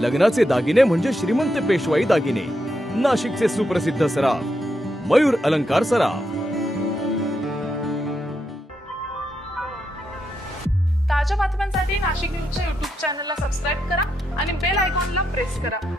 लग्नाचे दागिने म्हणजे श्रीमंत पेशवाई दागिने, नाशिकचे सुप्रसिद्ध सराफ मयूर अलंकार सराफ। ताज्या बातम्यांसाठी नाशिक न्यूजच्या YouTube चॅनलला सबस्क्राइब करा आणि बेल आयकॉनला प्रेस करा।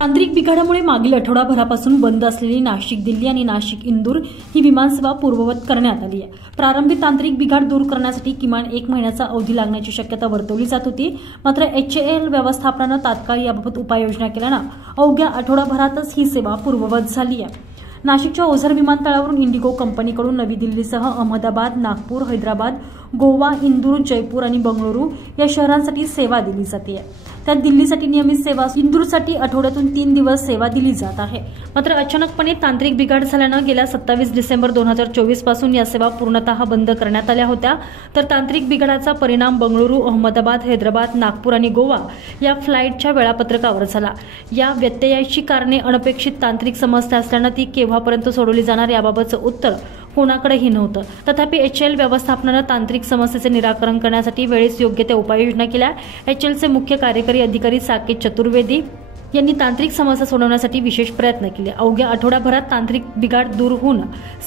तांत्रिक बिघाडामुळे मागील आठवडाभरापासून बंद असलेली नाशिक दिल्ली आणि नाशिक इंदूर ही विमानसेवा पूर्ववत करण्यात आली आहे। प्रारंभी तांत्रिक बिघाड दूर करण्यासाठी किमान 1 महिन्याचा अवधी लागण्याची शक्यता वर्तवली जात होती, मात्र HAL व्यवस्थापनाने तात्काळ याबाबत उपाययोजना केल्याने अवघ्या आठवडाभरातच ही सेवा पूर्ववत झाली आहे। नाशिकच्या ओझर विमानतळावरून इंडिगो कंपनीकडून नवी दिल्लीसह अहमदाबाद, नागपूर, हैदराबाद, गोवा, इंदूर, जयपूर आणि बंगळुरू या शहरांसाठी सेवा दिली जाते। त्यात दिल्लीसाठी नियमित सेवा, इंदूरसाठी आठवड्यातून 3 दिवस सेवा दिली जात आहे। मात्र अचानकपणे तांत्रिक बिघाड झाल्याने गेल्या 27 डिसेंबर 2024 पासून या सेवा पूर्णतः बंद करण्यात आल्या होत्या। तर तांत्रिक बिघाडाचा परिणाम बंगळुरू, अहमदाबाद, हैदराबाद, नागपूर आणि गोवा या फ्लाईटच्या वेळापत्रकावर झाला। या व्यत्ययाची कारणे अनपेक्षित तांत्रिक समस्या असल्याने ती केव्हापर्यंत सोडवली जाणार याबाबतचं उत्तर कोणाकडेही नव्हतं। तथापि HAL व्यवस्थापनाने तांत्रिक समस्येचे निराकरण करण्यासाठी वेळेस योग्य त्या उपाययोजना केल्या। HALचे मुख्य कार्यकारी अधिकारी साकेत चतुर्वेदी यांनी तांत्रिक समस्या सोडवण्यासाठी विशेष प्रयत्न केले। अवघ्या आठवडाभरात तांत्रिक बिघाड दूर होऊन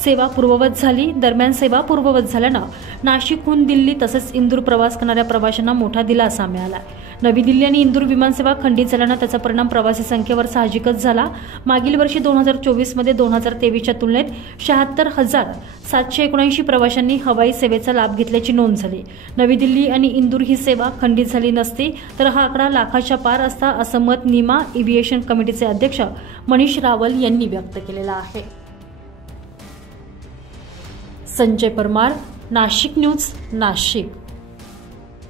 सेवा पूर्ववत झाली। दरम्यान सेवा पूर्ववत झाल्याने नाशिकहून दिल्ली तसेच इंदूर प्रवास करणाऱ्या प्रवाशांना मोठा दिलासा मिळाला। नवी दिल्ली आणि इंदूर विमानसेवा खंडित झाल्याने त्याचा परिणाम प्रवासी संख्येवर साहजिकच झाला। मागील वर्षी 2024 मध्ये 2023च्या तुलनेत 76,779 प्रवाशांनी हवाई सेवेचा लाभ घेतल्याची नोंद झाली। नवी दिल्ली आणि इंदूर ही सेवा खंडित झाली नसती तर हा आकडा लाखाच्या पार असता, असं मत निमा एव्हिएशन कमिटीचे अध्यक्ष मनीष रावल यांनी व्यक्त केलेलं आहे। संजय परमार, नाशिक न्यूज, नाशिक।